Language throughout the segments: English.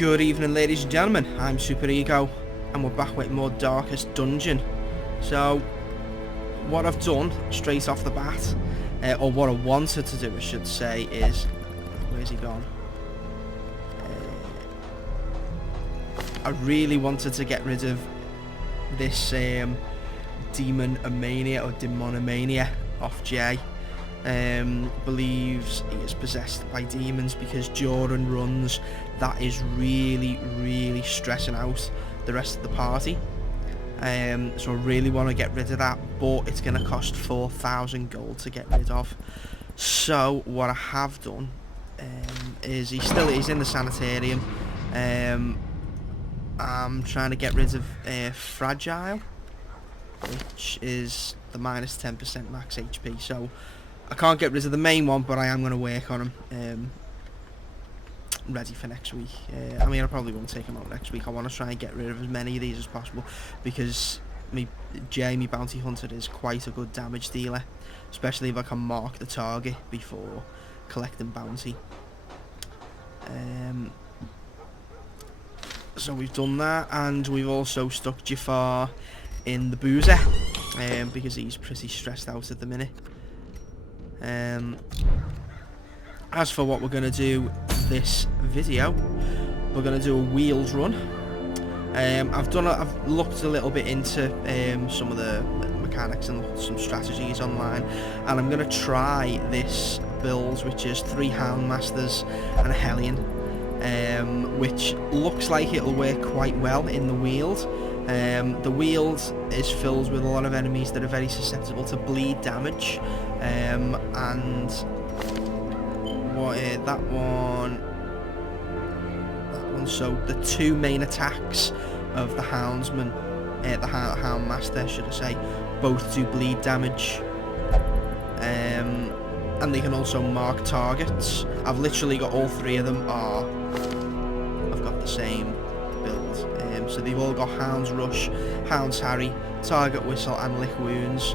Good evening, ladies and gentlemen. I'm Superego, and we're back with more Darkest Dungeon. So, what I've done straight off the bat, or what I wanted to do, I should say, is... Where's he gone? I really wanted to get rid of this demonomania or demonomania off Jay. Believes he is possessed by demons because during runs that is really stressing out the rest of the party. So I really want to get rid of that, but it's going to cost 4,000 gold to get rid of. So what I have done is he's in the sanitarium. I'm trying to get rid of fragile, which is the minus 10% max HP. So I can't get rid of the main one, but I am going to work on him. Ready for next week. I mean, I probably won't take him out next week. I want to try and get rid of as many of these as possible, because Jay, my bounty hunter, is quite a good damage dealer, especially if I can mark the target before collecting bounty. So we've done that, and we've also stuck Jafar in the boozer, because he's pretty stressed out at the minute. As for what we're going to do this video, we're going to do a wheels run. I've looked a little bit into some of the mechanics and looked at some strategies online, and I'm going to try this build, which is 3 Houndmasters and a Hellion, which looks like it'll work quite well in the Weald. The Weald is filled with a lot of enemies that are very susceptible to bleed damage, and that one. So the 2 main attacks of the Houndsman, the Houndmaster, should I say, both do bleed damage, and they can also mark targets. I've literally got all 3 of them. I've got the same build. So they've all got Hound's Rush, Hound's Harry, Target Whistle, and Lick Wounds.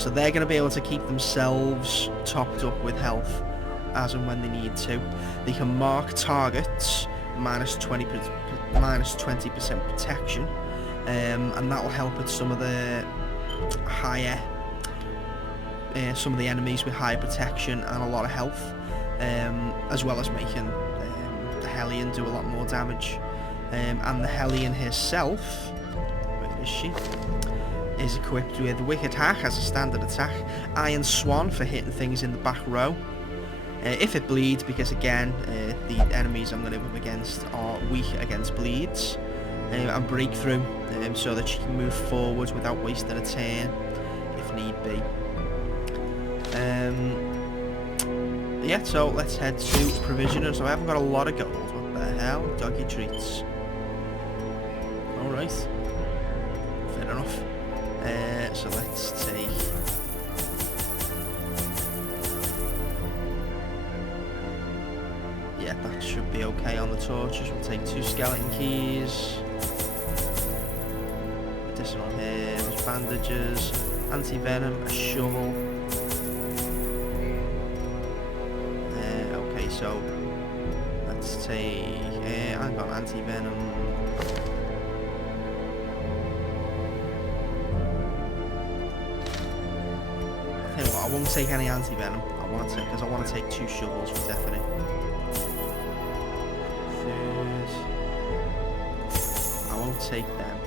So they're going to be able to keep themselves topped up with health as and when they need to. They can mark targets minus 20% protection, and that will help with some of the higher, some of the enemies with higher protection and a lot of health, as well as making the Hellion do a lot more damage. And the Hellion herself, where is she? Is equipped with Wicked Hack as a standard attack, Iron Swan for hitting things in the back row. If it bleeds, because again, the enemies I'm going to go up against are weak against bleeds, and Breakthrough, so that she can move forwards without wasting a turn, if need be. Yeah, so let's head to Provisioners. So I haven't got a lot of gold. What the hell? Doggy treats. Alright. Fair enough. So let's take... Yeah, that should be okay on the torches. We'll take 2 skeleton keys, medicinal herbs, bandages, anti-venom, a shovel. Okay, so let's take... I've got anti-venom. I tell you what, I won't take any anti-venom. Because I want to take 2 shovels for definite. I won't take them.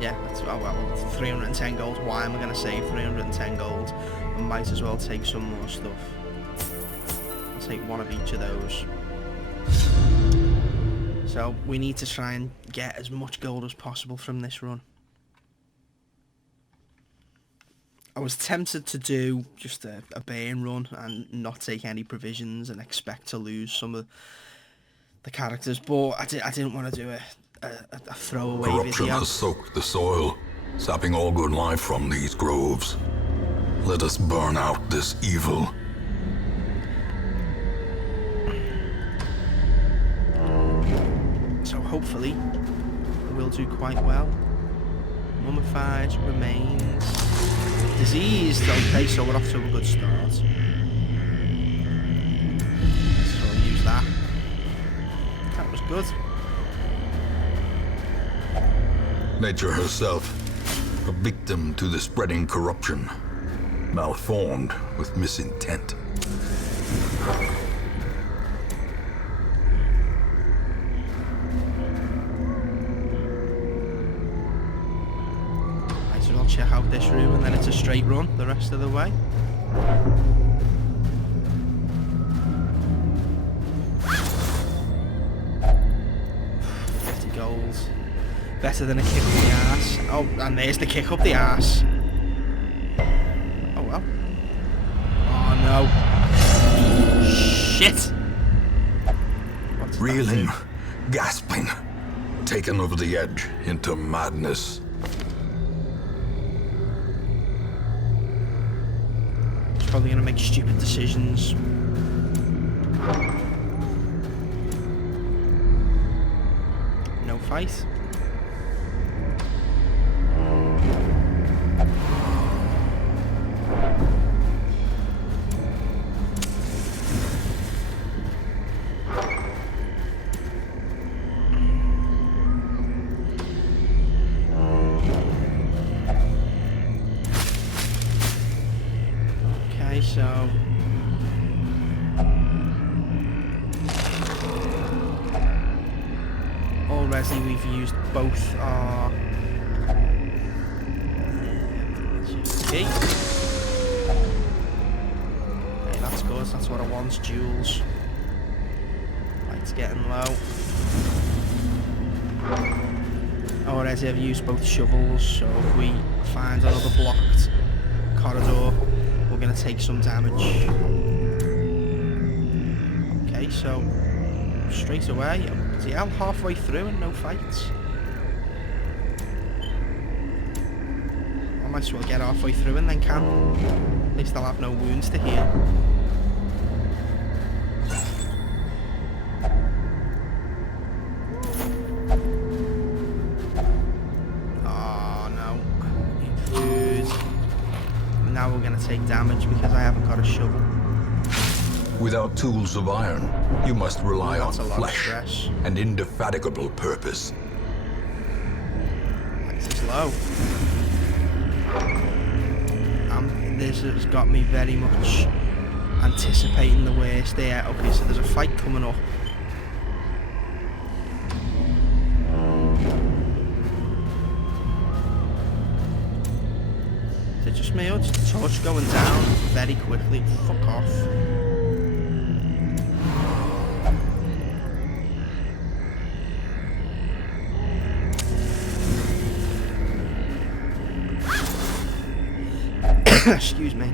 Yeah, that's well, 310 gold. Why am I going to save 310 gold? I might as well take some more stuff. I'll take 1 of each of those. So we need to try and get as much gold as possible from this run. I was tempted to do just a burn run and not take any provisions and expect to lose some of the characters, but I didn't want to do a throwaway Corruption video. has soaked the soil, sapping all good life from these groves. Let us burn out this evil. So hopefully we'll do quite well. Mummified remains. Diseased. Okay, so we're off to a good start. So we'll use that. That was good. Nature herself, a victim to the spreading corruption, malformed with misintent. Right, so I'll check out this room and then it's a straight run the rest of the way. $50. Better than a kick up the arse. Oh, and there's the kick up the arse. Oh well. Oh no. Shit! What's that Reeling, do? gasping, taken over the edge into madness. It's probably gonna make stupid decisions. No fight. Okay, so already we've used both our key. Okay, that's good. That's what I want. Jewels. Light's getting low. Already I've used both shovels, so if we find another blocked corridor, we're going to take some damage. Okay, so straight away, I'm halfway through and no fights. I might as well get halfway through and then camp. At least I'll have no wounds to heal. Oh no. Need food. Now we're going to take damage because I haven't got a shovel. Without tools of iron, you must rely on That's a lot of flesh stress. and indefatigable purpose. Light is low. This has got me very much anticipating the worst there. Okay, so there's a fight coming up. Is it just me or just the torch going down very quickly? Fuck off. Excuse me.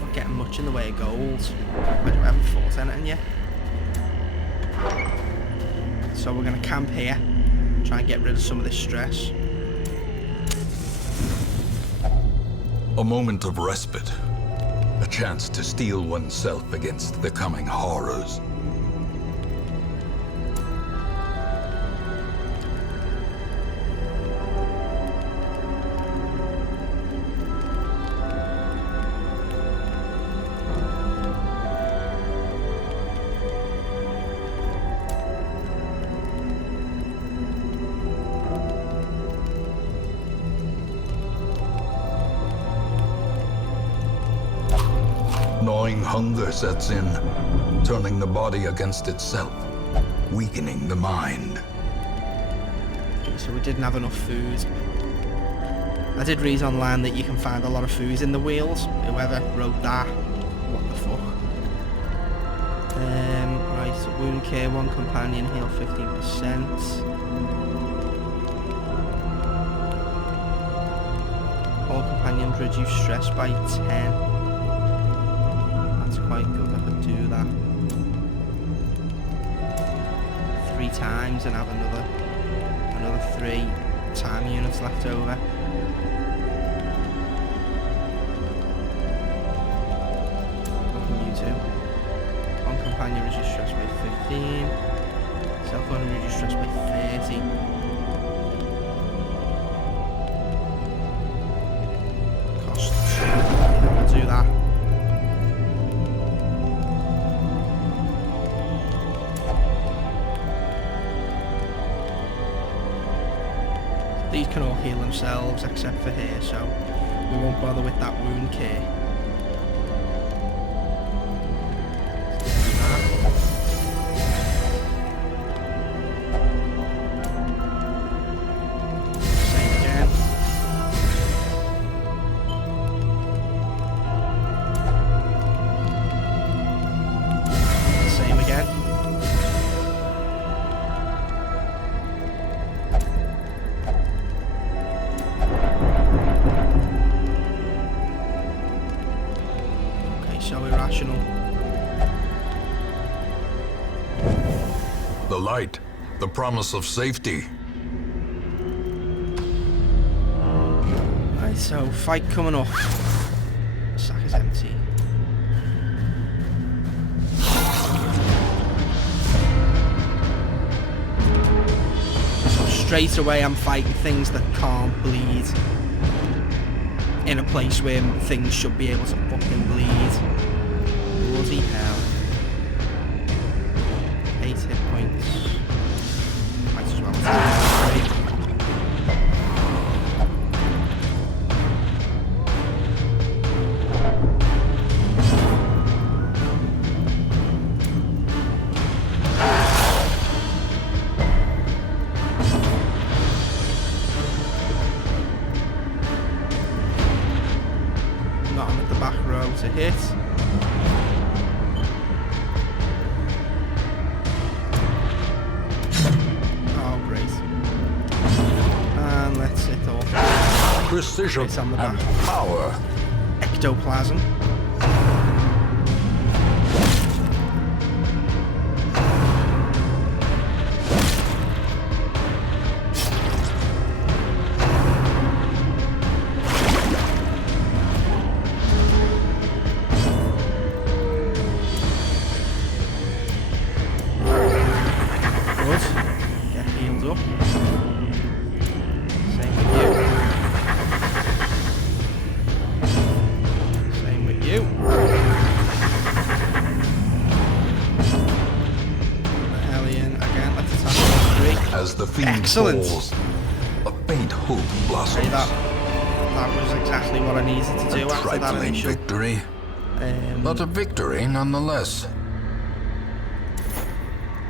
Not getting much in the way of gold. I haven't fought anything yet. So we're going to camp here. Try and get rid of some of this stress. A moment of respite. A chance to steel oneself against the coming horrors. Gnawing hunger sets in, turning the body against itself, weakening the mind. Okay, so we didn't have enough food. I did read online that you can find a lot of food in the wheels. Whoever wrote that, what the fuck. Right, so wound care, one companion, heal 15%. All companions reduce stress by 10. That's quite good, I could do that 3 times and have another 3 time units left over. What can you do? One companion reduce stress by 15. Self-owner reduce stress by 30. can all heal themselves except for her, so we won't bother with that wound care. The light, the promise of safety. Right, so fight coming up. Sack is empty. So straight away I'm fighting things that can't bleed. In a place where things should be able to fucking bleed. Bloody hell. 8 hit points. Might as well take 3. Nothing at the back row to hit. Precision and power. Ectoplasm. Good. Get healed up. Same with you. As the fiend Excellent. falls, a faint hope blossoms. Hey, that was exactly what I needed to do A after that trifling initial. victory, but a victory nonetheless.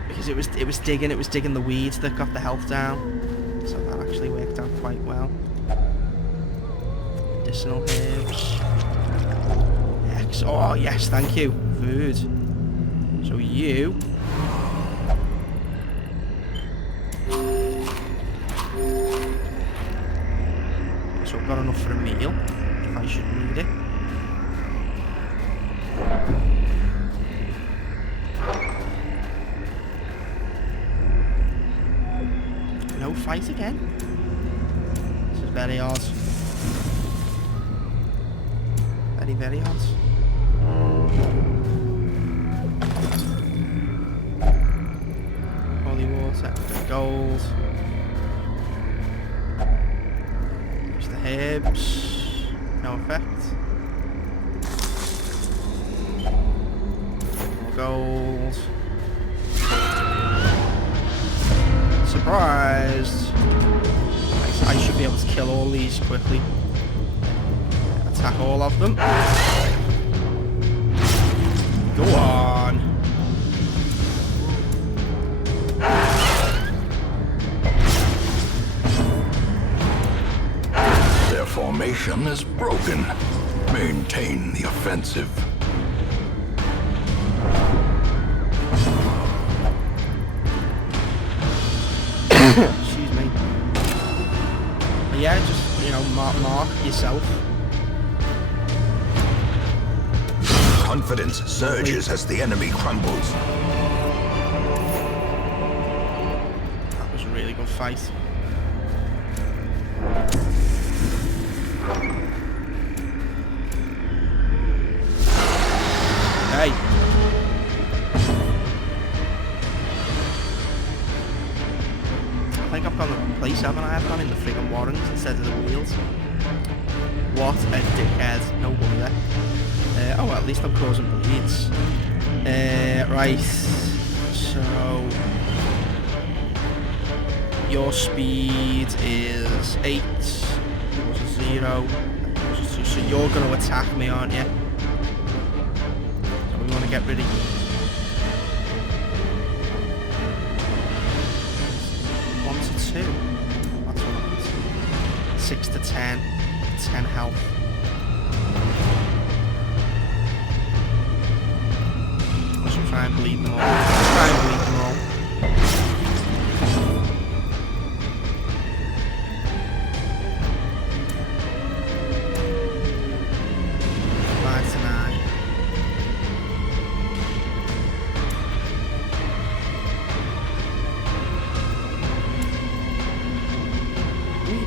Because it was digging the weeds that got the health down, so that actually worked out quite well. Medicinal herbs. Oh yes, thank you. Food. So you. So I've got enough for a meal, if I should need it. No fight again. This is very odd. Very, very odd. Holy water, gold. Herbs, no effect. More gold. Surprised! I should be able to kill all these quickly. Attack all of them. Go on! Formation is broken. Maintain the offensive. Excuse me. But yeah, just, mark yourself. Confidence surges as the enemy crumbles. That was a really good fight. Hey. I think I've gone the wrong place, haven't I? I've gone in the friggin' warrants instead of the wheels. What a dickhead. No wonder. Oh, well, at least I'm causing bleeds. Right. So... your speed is 8. Yours is 0. Yours is 2. So you're going to attack me, aren't you? So we want to get rid of you. 1 to 2. That's what it is. 6 to 10. 10 health. Let's try and bleed them all. Try and bleed them all.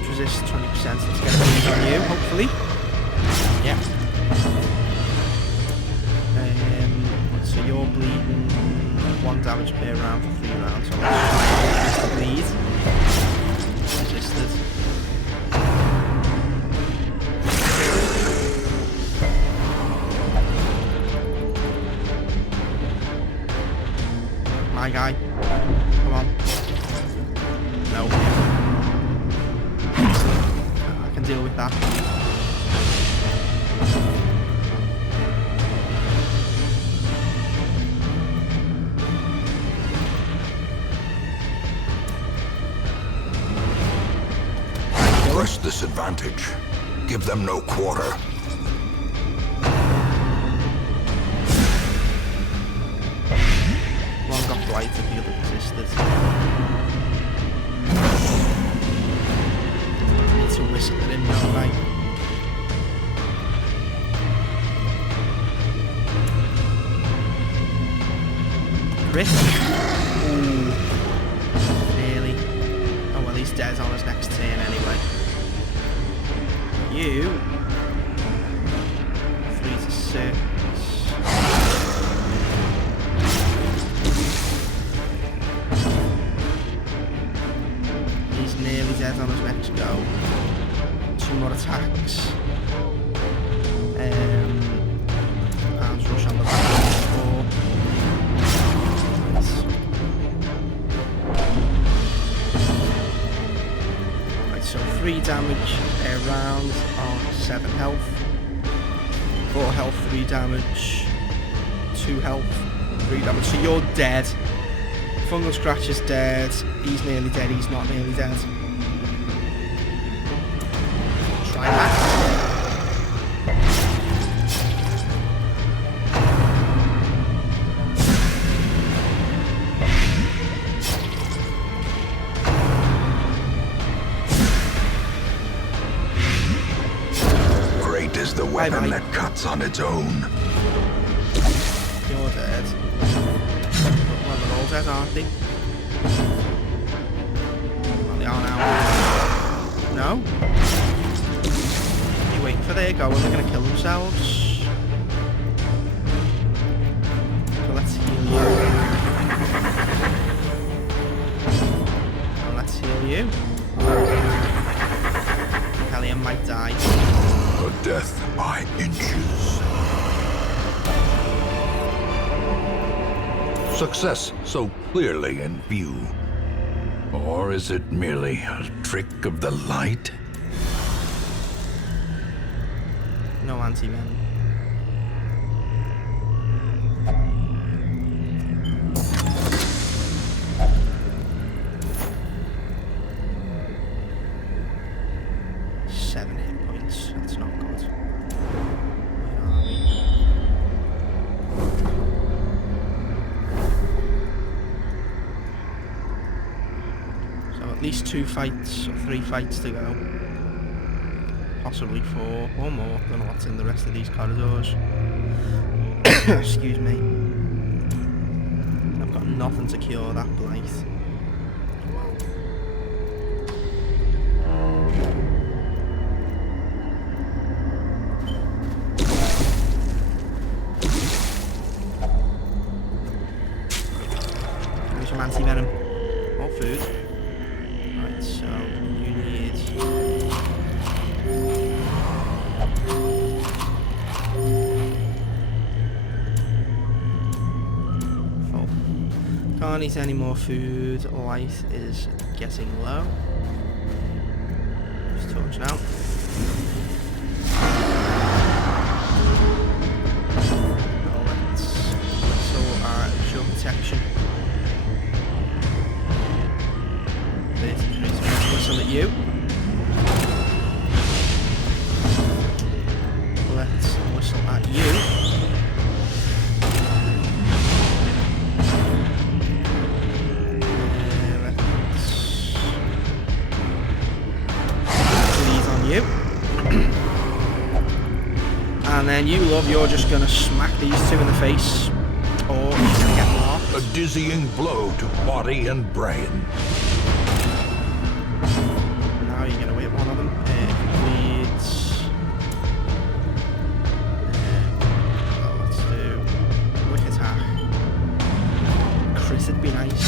Resist 20%. Let's get a bleed on you, hopefully. Yeah. So you're bleeding 1 damage per round for 3 rounds. So let's try and resist the bleed. Resisted. My guy. Come on. No. Deal with that. Press this advantage. Give them no quarter. One got blighted, the other resisted. To whistle it in now, right? Crit. Ooh. Nearly. Oh well, he's dead on his next turn anyway. You. 3 to 6. He's nearly dead on his next go. 2 more attacks. Pounds rush on the back. 4. Right, so 3 damage per round on 7 health. 4 health, 3 damage. 2 health, 3 damage. So you're dead. Fungal Scratch is dead. He's nearly dead. He's not nearly dead. Try that. Great is the weapon that cuts on its own. You're dead. Well, they're all dead, aren't they? Well, they are now. No? You're waiting for their go and they're going to kill themselves. So let's heal you. And let's heal you. Hellion might die. A death by inches. Success so clearly in view. Or is it merely a trick of the light? No anti-venom. That's not good. Where are we? So at least 2 fights or 3 fights to go. Possibly 4 or more. Don't know what's in the rest of these corridors. Excuse me. I've got nothing to cure that blight. Some anti-venom or food. Right, so you need full. Can't eat any more food. Light is getting low. Just torch now. Let's whistle at visual protection. 33, so let's whistle at you. Let's whistle at you. You. And then you, love, you're just going to smack these two in the face, or you're going to get marked. A dizzying blow to body and brain. Now you're going to hit one of them. Bleeds. Let's do quick attack. Crit would be nice.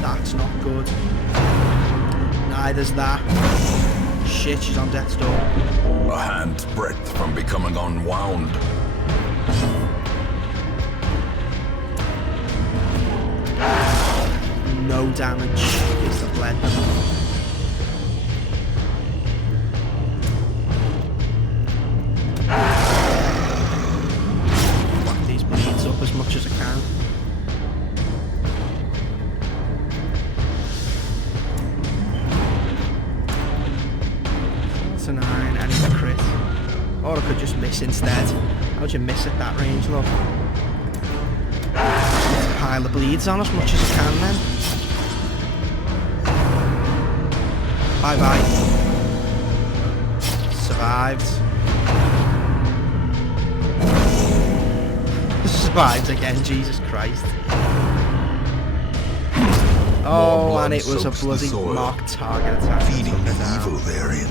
That's not good. Neither's that. Shit, she's on death's door. A hand's breadth from becoming unwound. No damage. It's the bled. Whack these bleeds up as much as I can. A 9 and it's a crit. Or I could just miss instead. How'd you miss at that range, love? Let's pile the bleeds on as much as I can then. Bye bye. Survived. Survived again, Jesus Christ. Oh, and it was a bloody marked target attack. Feeding the evil therein.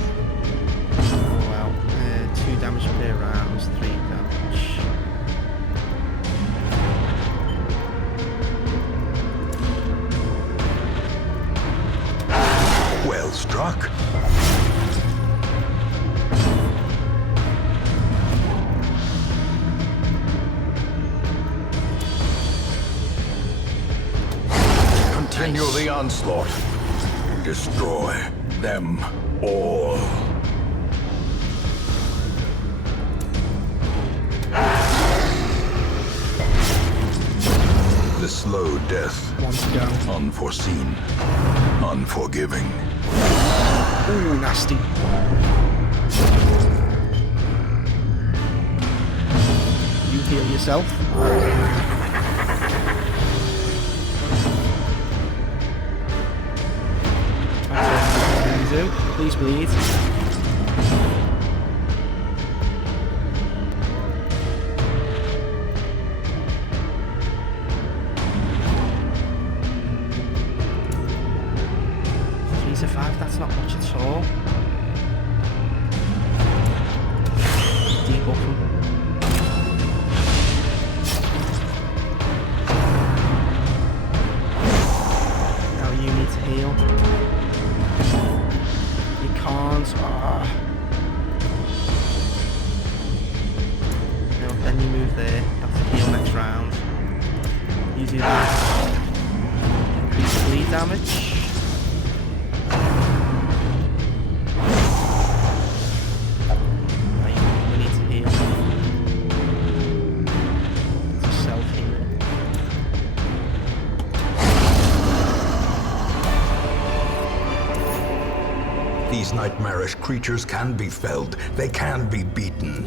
Well, 2 damage per round, 3 damage. Well struck. Continue the onslaught. Destroy them all. The slow death. One to go. Unforeseen. Unforgiving. Ooh, nasty. You heal yourself. Please bleed. To 5, that's not much at all. Deep up. Now you need to heal. You can't. No, then you move there. You have to heal next round. You do that. Increase bleed damage. These nightmarish creatures can be felled. They can be beaten.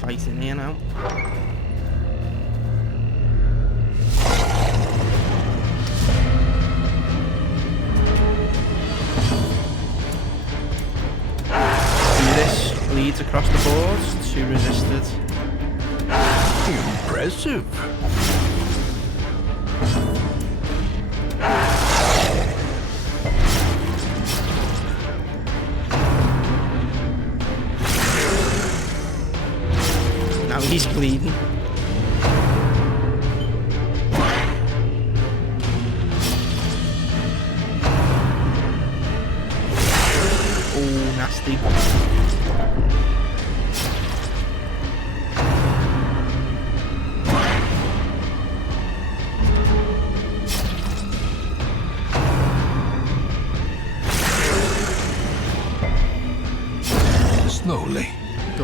Fighting here now. Do this. Bleeds across the board. 2 resisted. Impressive. Now he's bleeding.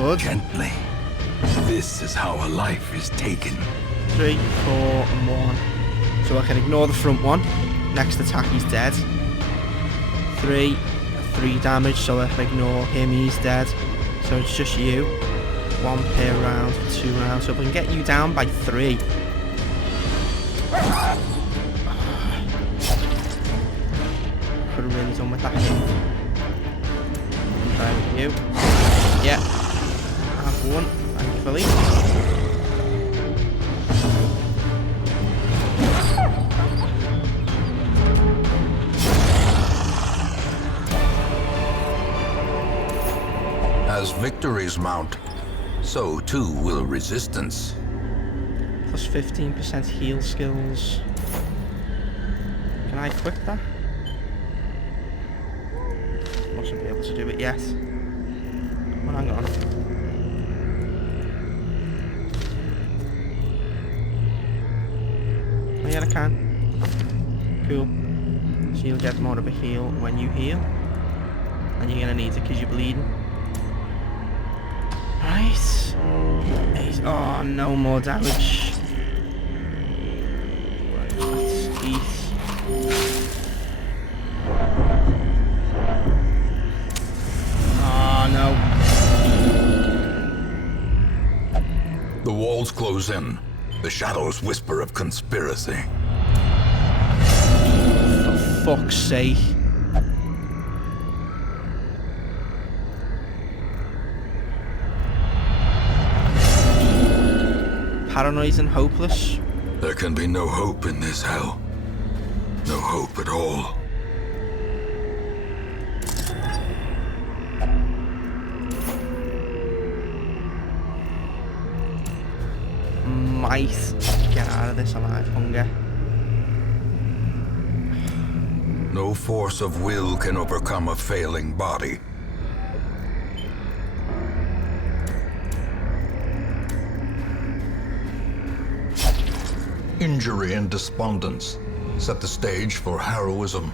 Good. Gently. This is how a life is taken. 3, 4, and 1. So I can ignore the front one. Next attack, he's dead. 3 damage, so I can ignore him, he's dead. So it's just you. 1 per round for 2 rounds. So if I can get you down by 3. Could have really done with that hit. Try with you. Yeah. Have 1, thankfully. As victories mount, so too will resistance. Plus 15% heal skills. Can I equip that? Mustn't be able to do it yet. Well, hang on. Oh yeah, I can. Cool. So you'll get more of a heal when you heal. And you're gonna need it because you're bleeding. Right. Oh, no more damage. Right, let's eat. Oh, no. The walls close in. The shadows whisper of conspiracy. For fuck's sake. Paranoid and hopeless. There can be no hope in this hell. No hope at all. Might get out of this alive, hunger. No force of will can overcome a failing body. Injury and despondence set the stage for heroism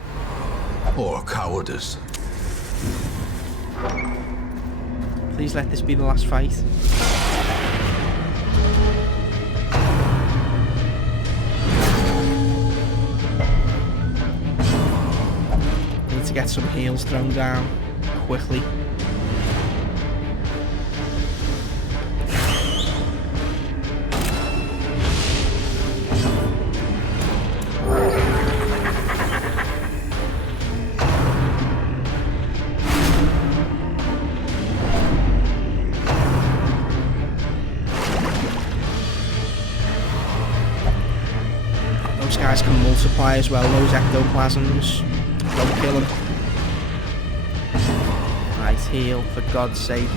or cowardice. Please let this be the last fight. Need to get some heals thrown down quickly. Those guys can multiply as well, those ectoplasms. Don't kill them. Nice heal, for God's sake.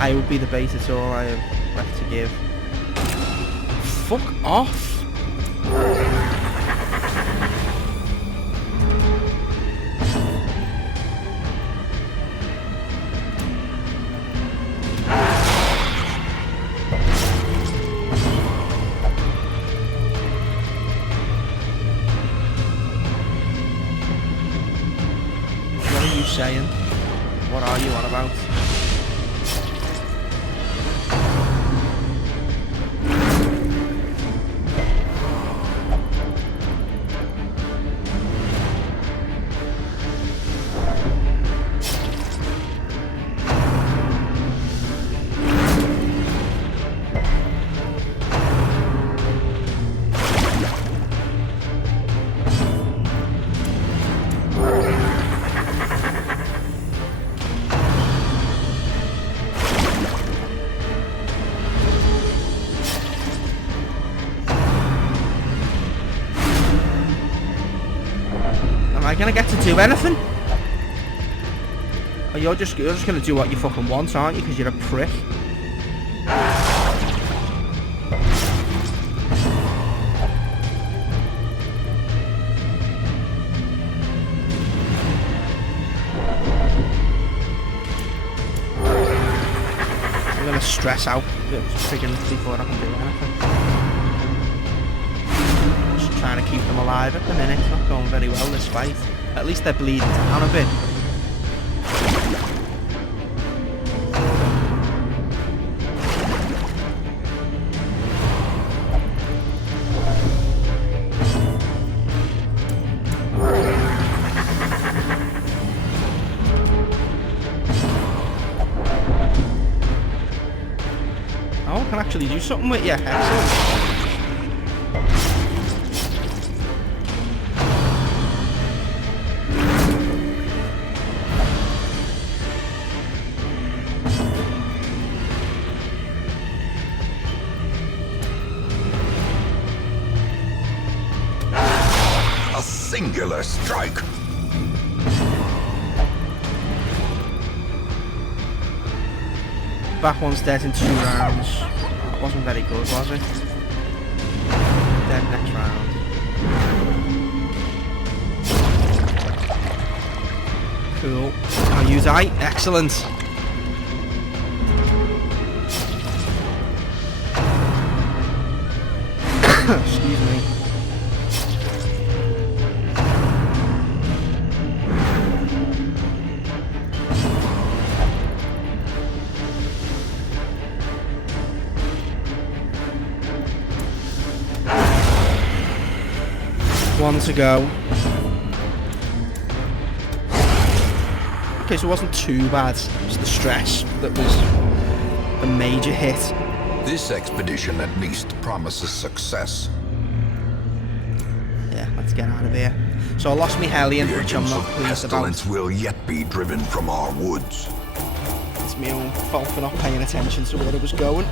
I will be the bait at all I have left to give. Fuck off! Saying? What are you on about? Am I gonna get to do anything? Or you're just gonna do what you fucking want, aren't you? Because you're a prick. I'm gonna stress out freaking before I can do anything. Just trying to keep them alive at the minute. It's not going very well, this fight. At least they're bleeding down a bit. Oh, I can actually do something with you. Excellent. A singular strike. Back one's dead in 2 rounds. That wasn't very good, was it? Dead next round. Cool. Now you die. Excellent. Excuse me. One to go. Okay, so it wasn't too bad. It was the stress that was the major hit. This expedition at least promises success. Yeah, let's get out of here. So I lost my Hellion, The which I'm agents not of pleased about. pestilence will yet be driven from our woods. It's my own fault for not paying attention to where it was going.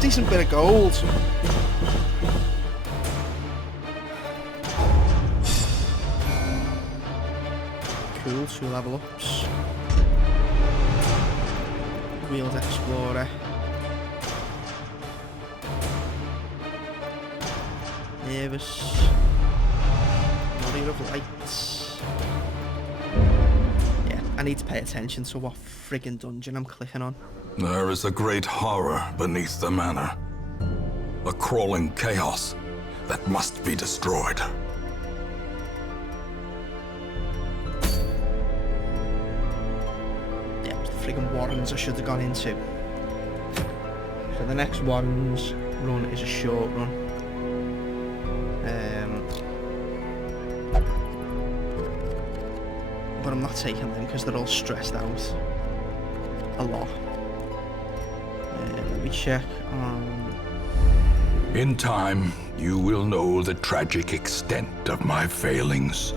Decent bit of gold. Cool, 2 level ups. Wheeled Explorer. Nervous. Body of lights. Yeah, I need to pay attention to what friggin' dungeon I'm clicking on. There is a great horror beneath the manor. A crawling chaos that must be destroyed. Yeah, it was the friggin' Warrens I should have gone into. So the next Warrens run is a short run. But I'm not taking them because they're all stressed out. A lot. Let me check on... In time, you will know the tragic extent of my failings.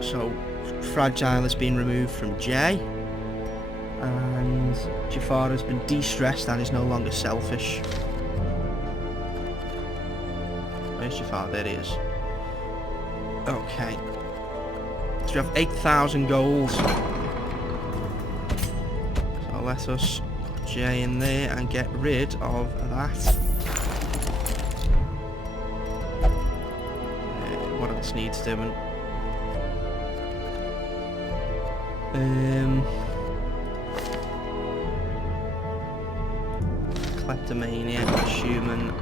So, Fragile has been removed from J. And Jafar has been de-stressed and is no longer selfish. Where's Jafar? There he is. Okay. So you have 8,000 gold. So let us put J in there and get rid of that. What else needs doing? Kleptomania, human,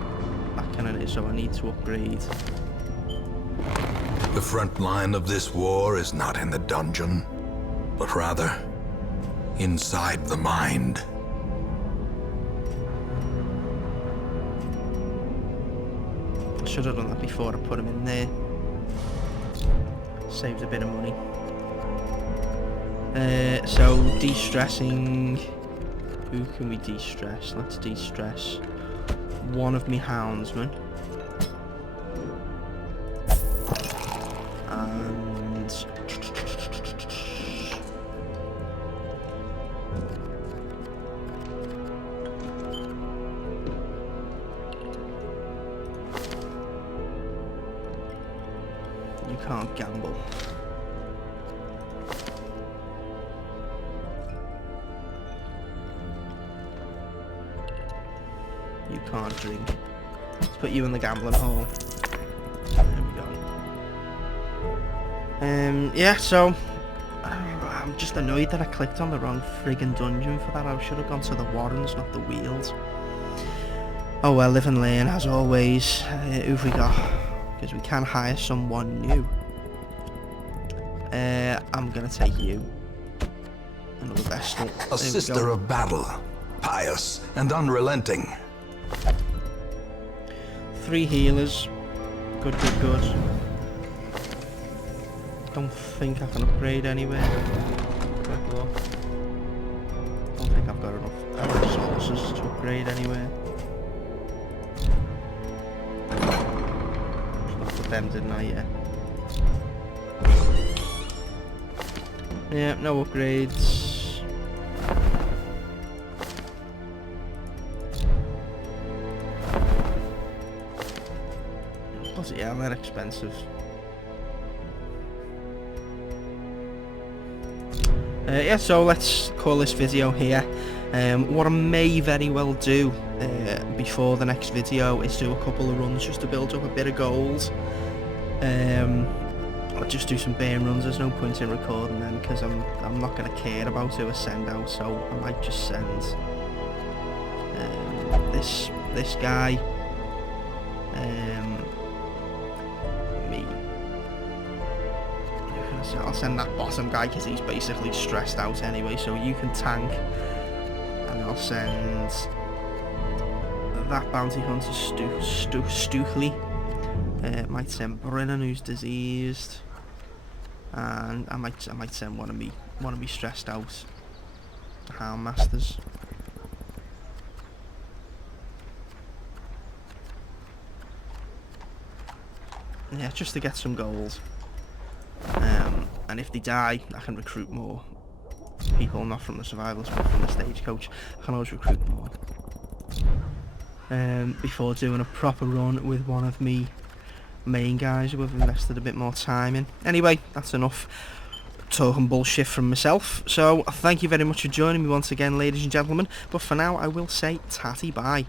that kind of is, so I need to upgrade. The front line of this war is not in the dungeon, but rather inside the mind. I should have done that before I put him in there. Saves a bit of money. So de-stressing. Who can we de-stress? Let's de-stress one of me houndsmen. And you can't gamble. You can't drink. Let's put you in the gambling hole. There we go. Yeah, so I'm just annoyed that I clicked on the wrong friggin' dungeon for that. I should have gone to the Warrens, not the Wheels. Oh well, live and learn as always. Who've we got? Because we can hire someone new. I'm gonna take you. Another Vestal. A sister of battle, pious and unrelenting. 3 healers. Good, good, good. Don't think I can upgrade anywhere. Quick look. Don't think I've got enough resources to upgrade anywhere. Just looked at them, didn't I? Yeah. Yeah, no upgrades. Yeah, they're expensive. Yeah, so let's call this video here. What I may very well do before the next video is do a couple of runs just to build up a bit of gold. I'll just do some burn runs. There's no point in recording them because I'm not going to care about who I send out, so I might just send this guy. I'll send that bottom guy because he's basically stressed out anyway, so you can tank. And I'll send that bounty hunter Stuchley. Might send Brennan, who's diseased, and I might send one of me stressed out Hound Masters. Yeah, just to get some gold. And if they die, I can recruit more people, not from the survivors, but from the stagecoach. I can always recruit more. Before doing a proper run with one of me main guys who have invested a bit more time in. Anyway, that's enough talking bullshit from myself. So, thank you very much for joining me once again, ladies and gentlemen. But for now, I will say tatty bye.